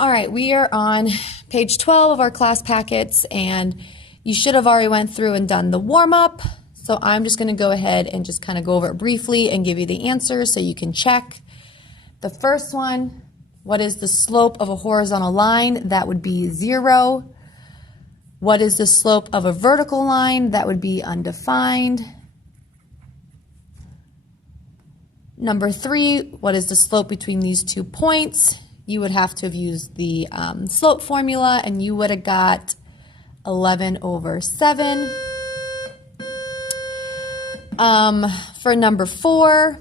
All right, we are on page 12 of our class packets, and you should have already went through and done the warm-up. So I'm just going to go ahead and just kind of go over it briefly and give you the answers so you can check. The first one, what is the slope of a horizontal line? That would be 0. What is the slope of a vertical line? That would be undefined. Number 3, what is the slope between these 2 points? You would have to have used the slope formula, and you would have got 11/7. For number 4,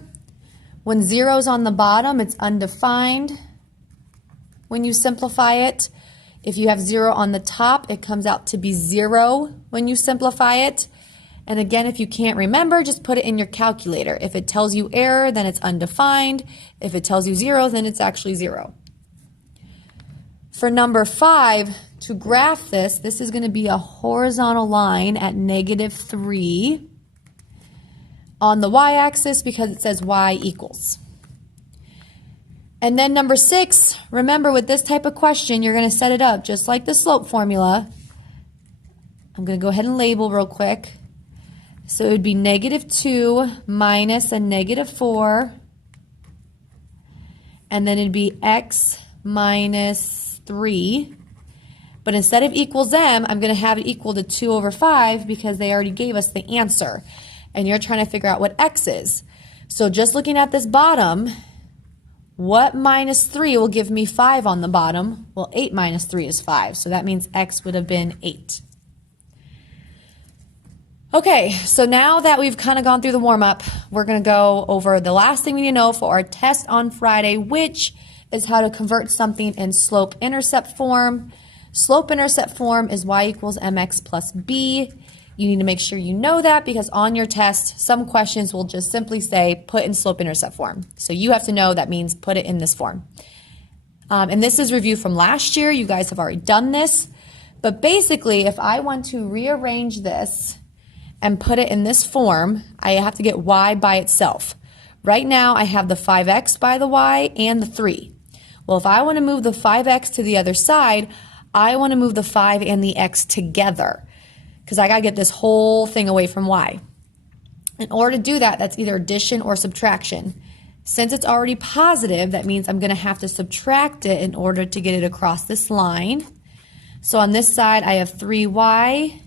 when 0's on the bottom, it's undefined. When you simplify it, if you have 0 on the top, it comes out to be 0 when you simplify it. And again, if you can't remember, just put it in your calculator. If it tells you error, then it's undefined. If it tells you 0, then it's actually 0. For number 5, to graph this is going to be a horizontal line at -3 on the y-axis because it says y equals. And then number 6, remember with this type of question, you're going to set it up just like the slope formula. I'm going to go ahead and label real quick. So it would be -2 minus a -4, and then it'd be x minus 3. But instead of equals m, I'm going to have it equal to 2/5 because they already gave us the answer. And you're trying to figure out what x is. So just looking at this bottom, what minus 3 will give me 5 on the bottom? Well, 8 minus 3 is 5. So that means x would have been 8. Okay, so now that we've kind of gone through the warm-up, we're going to go over the last thing we need to know for our test on Friday, which is how to convert something in slope-intercept form. Slope-intercept form is y equals mx plus b. You need to make sure you know that because on your test, some questions will just simply say put in slope-intercept form. So you have to know that means put it in this form. And this is review from last year. You guys have already done this. But basically, if I want to rearrange this and put it in this form, I have to get y by itself. Right now, I have the 5x by the y and the 3. Well, if I want to move the 5x to the other side, I want to move the 5 and the x together because I got to get this whole thing away from y. In order to do that, that's either addition or subtraction. Since it's already positive, that means I'm going to have to subtract it in order to get it across this line. So on this side, I have 3y.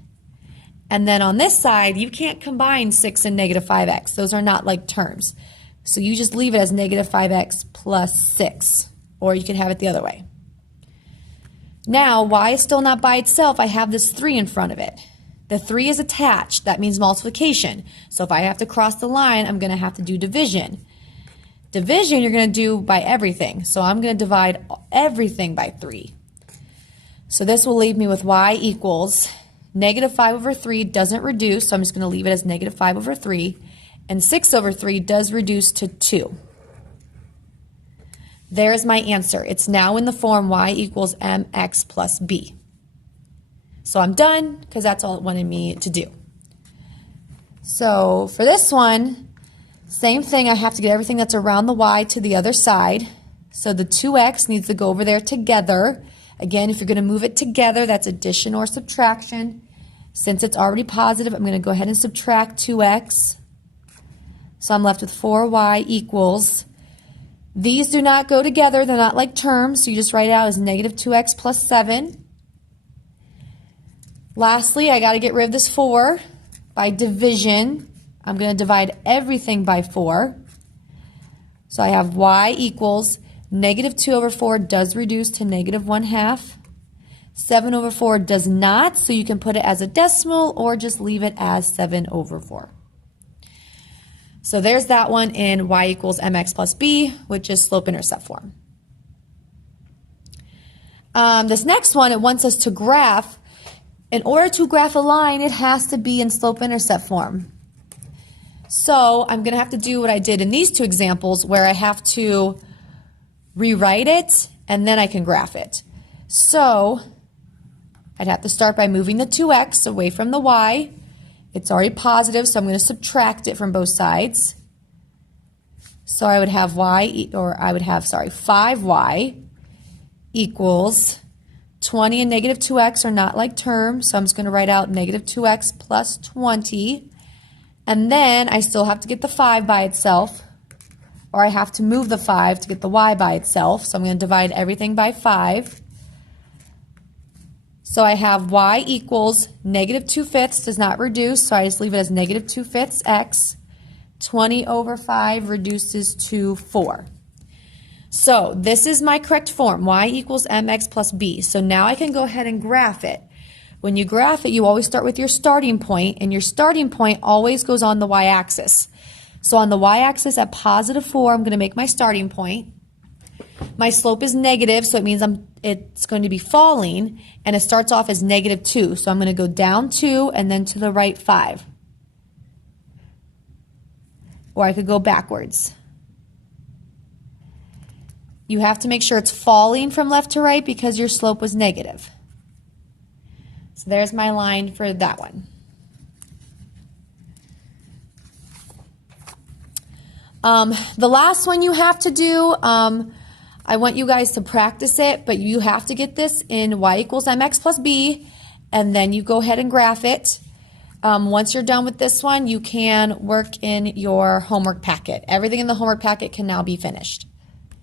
And then on this side, you can't combine 6 and -5x. Those are not like terms. So you just leave it as -5x plus 6. Or you can have it the other way. Now, y is still not by itself. I have this 3 in front of it. The 3 is attached. That means multiplication. So if I have to cross the line, I'm going to have to do division. Division, you're going to do by everything. So I'm going to divide everything by 3. So this will leave me with y equals -5/3 doesn't reduce, so I'm just going to leave it as -5/3. And 6/3 does reduce to 2. There's my answer. It's now in the form y equals mx plus b. So I'm done because that's all it wanted me to do. So for this one, same thing. I have to get everything that's around the y to the other side. So the 2x needs to go over there together. Again, if you're going to move it together, that's addition or subtraction. Since it's already positive, I'm going to go ahead and subtract 2x. So I'm left with 4y equals. These do not go together. They're not like terms, so you just write it out as -2x plus 7. Lastly, I got to get rid of this 4 by division. I'm going to divide everything by 4. So I have y equals -2/4 does reduce to -1/2. 7/4 does not, so you can put it as a decimal or just leave it as 7/4. So there's that one in y equals mx plus b, which is slope-intercept form. This next one, it wants us to graph. In order to graph a line, it has to be in slope-intercept form. So I'm going to have to do what I did in these two examples where I have to rewrite it and then I can graph it. So I'd have to start by moving the 2x away from the y. It's already positive, so I'm going to subtract it from both sides. So I would have 5y equals 20 and negative 2x are not like terms, so I'm just going to write out negative 2x plus 20. And then I still have to get the 5 by itself, or I have to move the 5 to get the y by itself. So I'm going to divide everything by 5. So I have y equals negative 2/5 does not reduce, so I just leave it as negative 2/5 x. 20 over 5 reduces to 4. So this is my correct form, y equals mx plus b. So now I can go ahead and graph it. When you graph it, you always start with your starting point, and your starting point always goes on the y-axis. So on the y-axis at positive 4, I'm going to make my starting point. My slope is negative, so it means it's going to be falling, and it starts off as negative 2. So I'm going to go down 2 and then to the right 5. Or I could go backwards. You have to make sure it's falling from left to right because your slope was negative. So there's my line for that one. The last one you have to do, I want you guys to practice it, but you have to get this in y equals mx plus b, and then you go ahead and graph it. Once you're done with this one, you can work in your homework packet. Everything in the homework packet can now be finished.